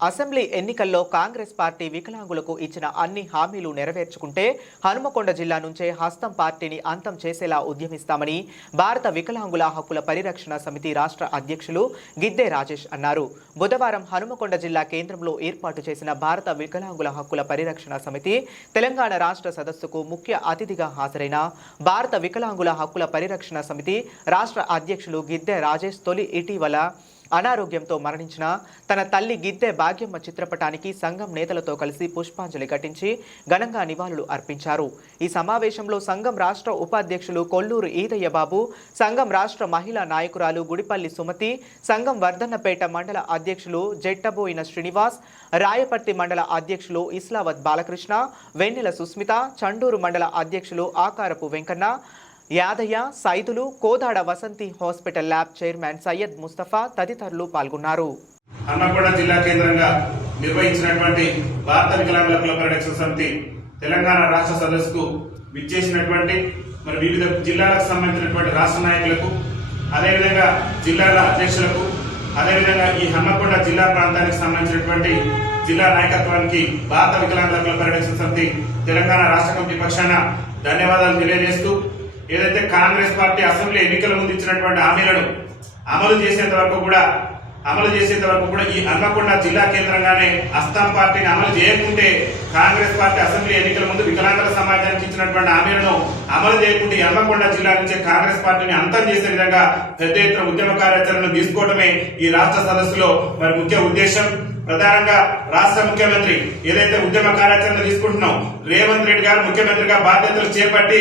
Assembly ఎన్నికల్లో Congress party వికలాంగులకు ఇచ్చిన అన్ని హామీలు నెరవేర్చుకుంటే హనుమకొండ జిల్లా నుంచే హస్తం పార్టీని అంతం చేసేలా ఉద్యమిస్తామని భారత వికలాంగుల హక్కుల పరిరక్షణ సమితి రాష్ట్ర అధ్యక్షులు గిద్దె రాజేష్ అన్నారు. బుధవారం హనుమకొండ జిల్లా కేంద్రంలో ఏర్పాటు చేసిన భారత వికలాంగుల హక్కుల పరిరక్షణ సమితి తెలంగాణ రాష్ట్ర సదస్సుకు ముఖ్య అతిథిగా హాజరైన భారత వికలాంగుల హక్కుల పరిరక్షణ సమితి రాష్ట్ర అధ్యక్షులు గిద్దె రాజేష్ ఇటీవల అనారోగ్యంతో మరణించిన తన తల్లి గిద్దె భాగ్యమ్మ చిత్రపటానికి సంఘం నేతలతో కలిసి పుష్పాంజలి ఘటించి ఘనంగా నివాళులు అర్పించారు. ఈ సమావేశంలో సంఘం రాష్ట్ర ఉపాధ్యక్షులు కొల్లూరు ఈదయ్య బాబు, సంఘం రాష్ట్ర మహిళా నాయకురాలు గుడిపల్లి సుమతి, సంఘం వర్ధన్నపేట మండల అధ్యక్షులు జెట్టబోయిన శ్రీనివాస్, రాయపర్తి మండల అధ్యక్షులు ఇస్లావత్ బాలకృష్ణ, వెన్నెల సుస్మిత, చండూరు మండల అధ్యక్షులు Akarapu Venkanna, Yadaiah, Saidulu, Kodad Vasanthi hospital lab chairman Syed Mustafa తదితరులు పాల్గొన్నారు. హన్మకొండ జిల్లా కేంద్రంగా నిర్వహించినటువంటి భారత వికలాంగుల హక్కుల పరిరక్షణ సమితి తెలంగాణ రాష్ట్ర సదస్సుకు విచ్చేసినటువంటి వివిధ జిల్లాలకు సంబంధించినటువంటి రాష్ట్ర నాయకులకు, అదేవిధంగా జిల్లాల అధ్యక్షులకు, అదేవిధంగా ఈ హన్మకొండ జిల్లా ప్రాంతానికి సంబంధించినటువంటి జిల్లా నాయకత్వానికి భారత వికలాంగుల హక్కుల పరిరక్షణ సమితి తెలంగాణ రాష్ట్ర కమిటీ పక్షాన ధన్యవాదాలు తెలియజేస్తూ, ఏదైతే కాంగ్రెస్ పార్టీ అసెంబ్లీ ఎన్నికల ముందు ఇచ్చినటువంటి హామీలను అమలు చేసేంత వరకు కూడా ఈ హన్మకొండ జిల్లా కేంద్రంగానే హస్తం పార్టీని అమలు చేయకుంటే, కాంగ్రెస్ పార్టీ అసెంబ్లీ ఎన్నికల ముందు వికలాంగుల సమాజానికి ఇచ్చినటువంటి హామీలను అమలు చేయకుంటే హన్మకొండ జిల్లా నుంచే కాంగ్రెస్ పార్టీని అంతం చేసే విధంగా పెద్ద ఎత్తున ఉద్యమ కార్యాచరణను తీసుకోవడమే ఈ రాష్ట్ర సదస్సులో ముఖ్య ఉద్దేశం. ప్రధానంగా రాష్ట్ర ముఖ్యమంత్రి ఏదైతే ఉద్యమ కార్యాచరణ తీసుకుంటున్నాం, రేవంత్ రెడ్డి గారు ముఖ్యమంత్రిగా బాధ్యతలు చేపట్టి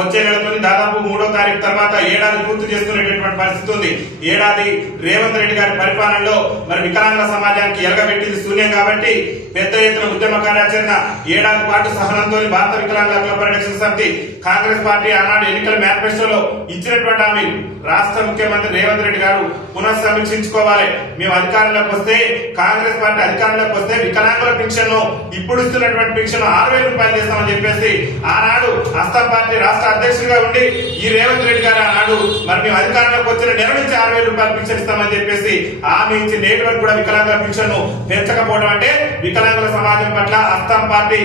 వచ్చే నెలతో దాదాపు 3వ తారీఖు తర్వాత ఏడాది పూర్తి చేస్తున్నటువంటి పరిస్థితి ఉంది. ఏడాది రేవంత్ రెడ్డి గారి పరిపాలనలో వికలాంగుల సమాజానికి ఎలగబెట్టింది శూన్యం కాబట్టి పెద్ద ఎత్తున ఉద్యమ కార్యాచరణ ఏడాది పాటు సహనంతో భారత వికలాంగుల హక్కుల పరిరక్షణ సమితి కాంగ్రెస్ పార్టీ ఆనాడు ఎన్నికల మేనిఫెస్టోలో ఇచ్చినటువంటి హామీ రాష్ట్ర ముఖ్యమంత్రి రేవంత్ రెడ్డి గారు పునఃసమీక్షించుకోవాలి. మేము అధికారంలోకి వస్తే, కాంగ్రెస్ పార్టీ అధికారంలోకి వస్తే వికలాంగుల పెన్షన్ ఇప్పుడు ఇస్తున్నటువంటి పెన్షన్ 6,000 రూపాయలు చేస్తామని చెప్పేసి ఆనాడు హస్తం పార్టీ రాష్ట్ర అధ్యక్షుడిగా ఉండి ఈ రేవంత్ రెడ్డి గారు ఆనాడు మేము అధికారంలోకి వచ్చిన నెల నుంచి 6,000 రూపాయలు పెన్షన్ ఇస్తామని చెప్పేసి హామీ ఇచ్చి నేటి వరకు కూడా వికలాంగుల పెన్షన్ పెంచకపోవడం అంటే వికలాంగుల సమాజం పట్ల హస్తం పార్టీ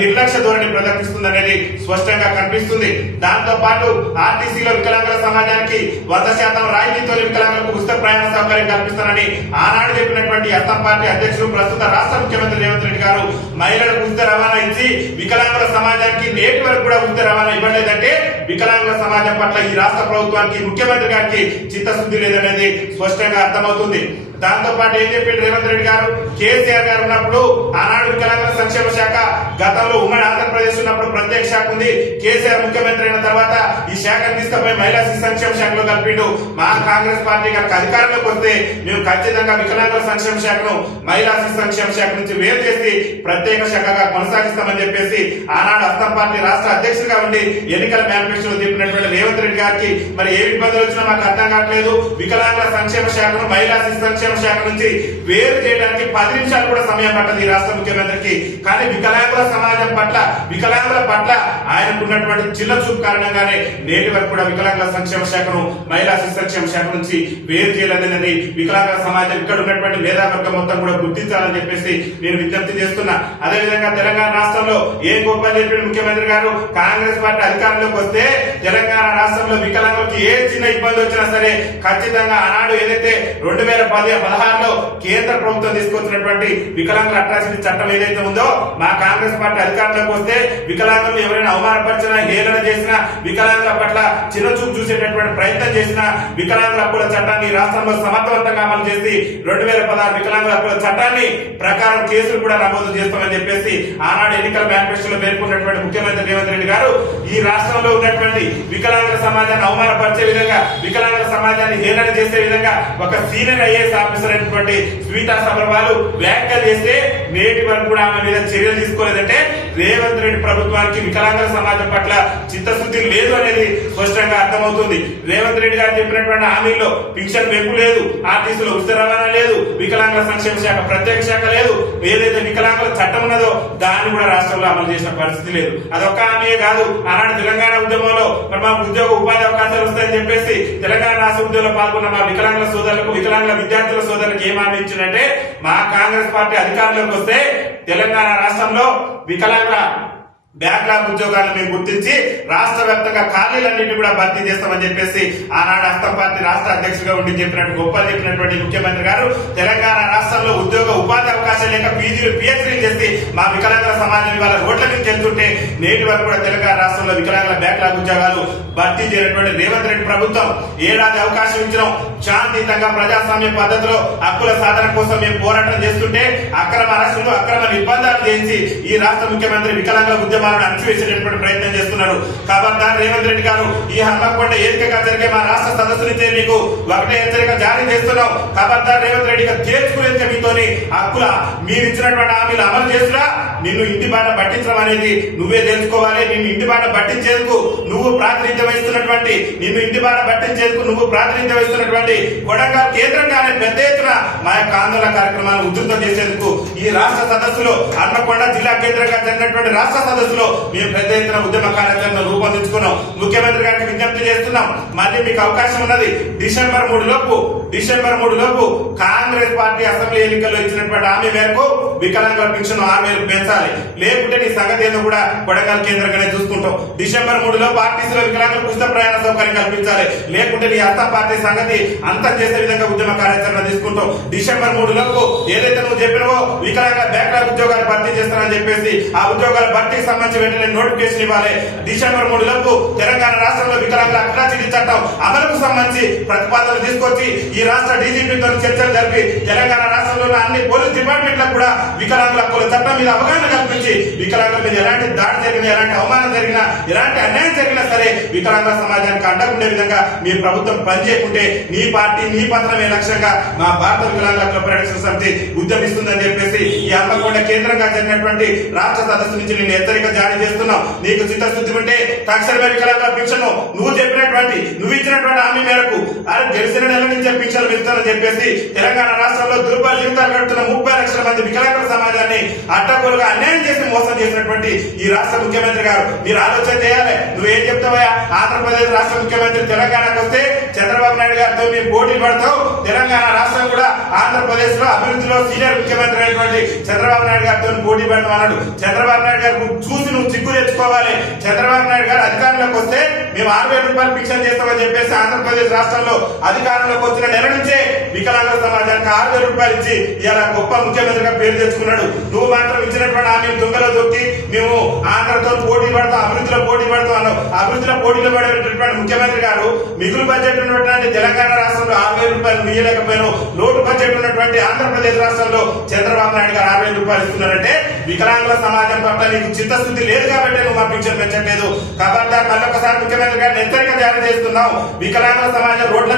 నిర్లక్ష్య ధోరణి ప్రదర్శిస్తుంది అనేది స్పష్టంగా కనిపిస్తుంది. దాంతో పాటు ఆర్టీసీలో వికలాంగుల సమాజానికి 100% రాయితీతో వికలాంగులకు ఉచిత ప్రయాణ సౌకర్యం కల్పిస్తానని ఆనాడు చెప్పినటువంటి హస్తం పార్టీ అధ్యక్షులు ప్రస్తుత రాష్ట్ర ముఖ్యమంత్రి రేవంత్ రెడ్డి గారు మహిళలకు ఉచిత రవాణా ఇచ్చి వికలాంగుల సమాజానికి నేటి వరకు కూడా ఉచిత రవాణా ఇవ్వలేదంటే వికలాంగుల సమాజం పట్ల ఈ రాష్ట్ర ప్రభుత్వానికి, ముఖ్యమంత్రి గారికి చిత్తశుద్ధి లేదనేది స్పష్టంగా అర్థమవుతుంది. దాంతో పాటు ఏం చెప్పింది రేవంత్ రెడ్డి గారు, కేసీఆర్ గారు ఉన్నప్పుడు ఆనాడు వికలాంగుల సంక్షేమ శాఖ, గతంలో ఉమ్మడి ఆంధ్రప్రదేశ్ ఉన్నప్పుడు ప్రత్యేక శాఖ ఉంది. కేసీఆర్ ముఖ్యమంత్రి అయిన తర్వాత ఈ శాఖను తీసుకుపోయి మహిళా శిశు సంక్షేమ శాఖలో కలిపిండు. మా కాంగ్రెస్ పార్టీ కనుక అధికారంలోకి వస్తే మేము ఖచ్చితంగా వికలాంగుల సంక్షేమ శాఖను మహిళా శిశు సంక్షేమ శాఖ నుంచి వేరు చేసి ప్రత్యేక శాఖగా కొనసాగిస్తామని చెప్పేసి ఆనాడు హస్తం పార్టీ రాష్ట్ర అధ్యక్షుడిగా ఉండి ఎన్నికల మేనిఫెస్టోలో చెప్పినటువంటి రేవంత్ రెడ్డి గారికి ఏ ఇబ్బందులు వచ్చినా మాకు అర్థం కావట్లేదు, వికలాంగుల సంక్షేమ శాఖను మహిళా శిశు సంక్షేమ శాఖ నుంచి వేరు చేయడానికి 10 నిమిషాలు కూడా సమయం పట్టదు ఈ రాష్ట్ర ముఖ్యమంత్రికి. కానీ వికలాంగుల సమాజం పట్ల, వికలాంగుల పట్ల ఆయనకున్నటువంటి చిన్న చూపు కారణంగానే నేటి వరకు కూడా వికలాంగుల సంక్షేమ శాఖను మహిళా శిశు సంక్షేమ శాఖ నుంచి వేరు చేయలేదనేది వికలాంగుల సమాజం ఇక్కడ ఉన్నటువంటి మేధావర్గం మొత్తం కూడా గుర్తించాలని చెప్పేసి నేను విజ్ఞప్తి చేస్తున్నా. అదేవిధంగా తెలంగాణ రాష్ట్రంలో ఏం గొప్ప చెప్పిన ముఖ్యమంత్రి గారు, కాంగ్రెస్ పార్టీ అధికారంలోకి వస్తే తెలంగాణ రాష్ట్రంలో వికలాంగులకు ఏ చిన్న ఇబ్బంది వచ్చినా సరే ఖచ్చితంగా ఆనాడు ఏదైతే 2016లో కేంద్ర ప్రభుత్వం తీసుకొచ్చినటువంటి వికలాంగుల అట్రాసిటీ చట్టం ఏదైతే ఉందో, మా కాంగ్రెస్ పార్టీ అధికారంలోకి వస్తే వికలాంగులు ఎవరైనా అవమానపరిచినా, హేళన చేసినా, వికలాంగుల పట్ల చిన్నచూపు చూసేటటువంటి ప్రయత్నం చేసిన వికలాంగుల హక్కుల చట్టాన్ని రాష్ట్రంలో సమర్థవంతంగా అమలు చేసి 2016 వికలాంగుల హక్కుల చట్టాన్ని ప్రకారం కేసులు కూడా నమోదు చేస్తామని చెప్పేసి ఆనాడు ఎన్నికల మేనిఫెస్టోలో పేర్కొన్నటువంటి ముఖ్యమంత్రి రేవంత్ రెడ్డి గారు ఈ రాష్ట్రంలో ఉన్నటువంటి వికలాంగుల సమాజాన్ని అవమానపరిచే విధంగా, వికలాంగుల సమాజాన్ని హేళన చేసే విధంగా ఒక సీనియర్ ఐఏఎస్ ఆఫీసర్ అయినటువంటి స్మితా సబర్వాల్ వ్యాఖ్యలు చేస్తే నేటి వరకు కూడా ఆమె మీద చర్యలు తీసుకోలేదంటే రేవంత్ రెడ్డి ప్రభుత్వానికి వికలాంగుల సమాజం పట్ల చిత్తశుద్ధి లేదు అనేది స్పష్టంగా అర్థమవుతుంది. రేవంత్ రెడ్డి గారు చెప్పినటువంటి హామీల్లో పింఛన్ పెంపు లేదు, ఆర్టీసీలో ఉచిత రవాణా లేదు, వికలాంగుల సంక్షేమ శాఖ ప్రత్యేక శాఖ లేదు, ఏదైతే వికలాంగుల చట్టం ఉన్నదో దాన్ని కూడా రాష్ట్రంలో అమలు చేసిన పరిస్థితి లేదు. అదొక్క హామీయే కాదు, ఆనాడు తెలంగాణ ఉద్యమంలో మరి మాకు ఉద్యోగ ఉపాధి అవకాశాలు వస్తాయని చెప్పేసి తెలంగాణ రాష్ట్ర ఉద్యమంలో పాల్గొన్న మా వికలాంగుల సోదరులకు, వికలాంగుల విద్యార్థుల సోదరులకు ఏం హామీ ఇచ్చిందంటే మా కాంగ్రెస్ పార్టీ అధికారంలోకి వస్తే తెలంగాణ రాష్ట్రంలో వికలాంగుల బ్యాక్లాగ్ ఉద్యోగాలను మేము గుర్తించి రాష్ట్ర వ్యాప్తంగా ఖాళీలన్నింటినీ కూడా భర్తీ చేస్తామని చెప్పేసి ఆనాడు హస్తం పార్టీ రాష్ట్ర అధ్యక్షుడిగా ఉండి చెప్పినటువంటి ముఖ్యమంత్రి గారు తెలంగాణ రాష్ట్రంలో ఉద్యోగ ఉపాధి అవకాశాలు లేక పీజీలు పిహెచ్డీలు చేసి మా వికలాంగుల సమాజం ఇవాళ రోడ్ల మీద వెళ్తుంటే నేటి వరకు కూడా తెలంగాణ రాష్ట్రంలో వికలాంగుల బ్యాక్లాగ్ ఉద్యోగాలు భర్తీ చేయనటువంటి రేవంత్ రెడ్డి ప్రభుత్వం ఏడాది అవకాశం ఇచ్చినాం, శాంతియుతంగా ప్రజాస్వామ్య పద్ధతిలో హక్కుల సాధన కోసం మేము పోరాటం చేస్తుంటే అక్రమ అరెస్టులు, అక్రమ నిర్బంధాలు చేసి ఈ రాష్ట్ర ముఖ్యమంత్రి వికలాంగుల ఉద్యమాలను అణచివేసేటటువంటి ప్రయత్నం చేస్తున్నారు. కాబట్టి రేవంత్ రెడ్డి గారు ఈ హన్మకొండ వేదికగా జరిగే మా రాష్ట్ర సదస్సు నుంచే మీకు ఒకటే హెచ్చరిక జారీ చేస్తున్నాం. కాబట్టి రేవంత్ రెడ్డి గారు తేల్చుకునే మీతోని హక్కుల మీరు ఇచ్చినటువంటి హామీలు అమలు చేస్తున్నా నిన్ను ఇంటి బాట పట్టించడం అనేది నువ్వే తెలుసుకోవాలి. నిన్ను ఇంటి బాట పట్టించేందుకు నువ్వు ప్రాతినిధ్యం వహిస్తున్నటువంటి కొడంగల్ కేంద్రంగానే పెద్ద ఎత్తున మా యొక్క ఆందోళన కార్యక్రమాలను ఉధృతం చేసేందుకు ఈ రాష్ట్ర సదస్సులో హన్మకొండ జిల్లా కేంద్రంగా జరిగినటువంటి రాష్ట్ర సదస్సులో మేము పెద్ద ఎత్తున ఉద్యమ కార్యాచరణ రూపొందించుకున్నాం. ముఖ్యమంత్రి గారికి విజ్ఞప్తి చేస్తున్నాం, మళ్ళీ మీకు అవకాశం ఉన్నది. డిసెంబర్ 3 లోపు కాంగ్రెస్ పార్టీ అసెంబ్లీ ఎన్నికల్లో ఇచ్చినటువంటి హామీ మేరకు వికలాంగుల పెన్షన్ 6,000 పెంచాలి. లేకుంటే నీ సంగతి ఏదో కూడా కొడంగల్ కేంద్రంగానే చూసుకుంటాం. డిసెంబర్ 3 లోపు ఆర్టీసీలో వికలాంగులకు ఉచిత ప్రయాణ సౌకర్యం కల్పించాలి. లేకుంటే నీ హస్తం పార్టీ సంగతి అంతం చేసే విధంగా ఉద్యమ కార్యాచరణ తీసుకుంటాం. డిసెంబర్ 3 లోపు ఏదైతే నువ్వు చెప్పినవో వికలాంగుల బ్యాక్లాగ్ ఉద్యోగాలు భర్తీ చేస్తానని చెప్పేసి ఆ ఉద్యోగాల భర్తీకి సంబంధించి వెంటనే నోటిఫికేషన్ ఇవ్వాలి. డిసెంబర్ 3 లోపు తెలంగాణ రాష్ట్రంలో వికలాంగుల అట్రాసిటీ చట్టం అమలుకు సంబంధించి ప్రతిపాదనలు తీసుకొచ్చి ఈ రాష్ట్ర డీజీపీతో చర్చలు జరిపి తెలంగాణ రాష్ట్రంలో అన్ని పోలీస్ డిపార్ట్మెంట్లకు కూడా వికలాంగుల హక్కుల చట్టం మీద అవగాహన కల్పించి వికలాంగుల మీద ఎలాంటి దాడి జరిగినా, ఎలాంటి అవమానం జరిగినా, ఎలాంటి అన్యాయం జరిగినా సరే వికలాంగుల సమాజానికి అండకుండే విధంగా మీ ప్రభుత్వం పనిచేయకుంటే నీ పార్టీ నీ పత్రమే లక్ష్యంగా మా భారత వికలాంగుల హక్కుల పరిరక్షణ సమితి ఉద్యమిస్తుందని చెప్పేసి ఈ హన్మకొండ కేంద్రంగా జరిగినటువంటి రాష్ట్ర సదస్సు నుంచి నేను హెచ్చరిక జారీ చేస్తున్నాం. నీకు చిత్తశుద్ధి ఉంటే తక్షణమే వికలాంగుల పెన్షన్ నువ్వు ఇచ్చినటువంటి హామీ మేరకు గెలిచిన నెల నుంచి పెన్షన్లు పెంచుతానని చెప్పేసి తెలంగాణ రాష్ట్రంలో దుర్బల జీవితాలు గడుపుతున్న 30 లక్షల మంది వికలాంగుల సమాజాన్ని అడ్డగోలుగా అన్యాయం చేసి మోసం చేసినటువంటి ఈ రాష్ట్ర ముఖ్యమంత్రి గారు మీరు ఆలోచన చేయాలి. నువ్వేం చెప్తావా? ఆంధ్రప్రదేశ్ రాష్ట్ర ముఖ్యమంత్రి తెలంగాణకు వస్తే చంద్రబాబు నాయుడు గారితో మేము పోటీ పడతావు, తెలంగాణ రాష్ట్రం కూడా ఆంధ్రప్రదేశ్ లో అభివృద్ధిలో సీనియర్ ముఖ్యమంత్రి అయినటువంటి చంద్రబాబు నాయుడు గారితో పోటీ పడతాం అన్నాడు. చంద్రబాబు నాయుడు గారు చూసి నువ్వు చిక్కు తెచ్చుకోవాలి. చంద్రబాబు నాయుడు గారు అధికారంలోకి వస్తే మేము 6,000 రూపాయలు పింఛన్ చేస్తామని చెప్పేసి ఆంధ్రప్రదేశ్ రాష్ట్రంలో అధికారంలోకి వచ్చిన నెల నుంచే వికలాంగుల సమాజానికి 6,000 రూపాయలు ఇచ్చి ఇలా గొప్ప ముఖ్యమంత్రిగా పేరు తెచ్చుకున్నాడు. నువ్వు మాత్రం ఇచ్చినటువంటి హామీలు దుంగలో దొక్కి మేము ఆంధ్రతో పోటీ పడతాం, అభివృద్ధిలో పోటీ పడతాం అన్నావు. అభివృద్ధిలో పోటీలో పడేటటువంటి ముఖ్యమంత్రి గారు మిగులు బడ్జెట్ ఉన్నటువంటి తెలంగాణ రాష్ట్రంలో 6,000 రూపాయలు ఇయ్యలేకపోయినా లోటు బడ్జెట్ ఉన్నటువంటి ఆంధ్రప్రదేశ్ రాష్ట్రంలో చంద్రబాబు నాయుడు గారు 6,000 రూపాయలు ఇస్తున్నారంటే వికలాంగుల సమాజం పట్ల నీకు చిత్తశుద్ధి లేదు కాబట్టి నువ్వు మా పింఛన్ పెంచట్లేదు. కాబట్టి మళ్ళొకసారి ముఖ్యమంత్రి గారిని హెచ్చరిక జారీ చేస్తున్నావు. వికలాంగుల సమాజం రోడ్ల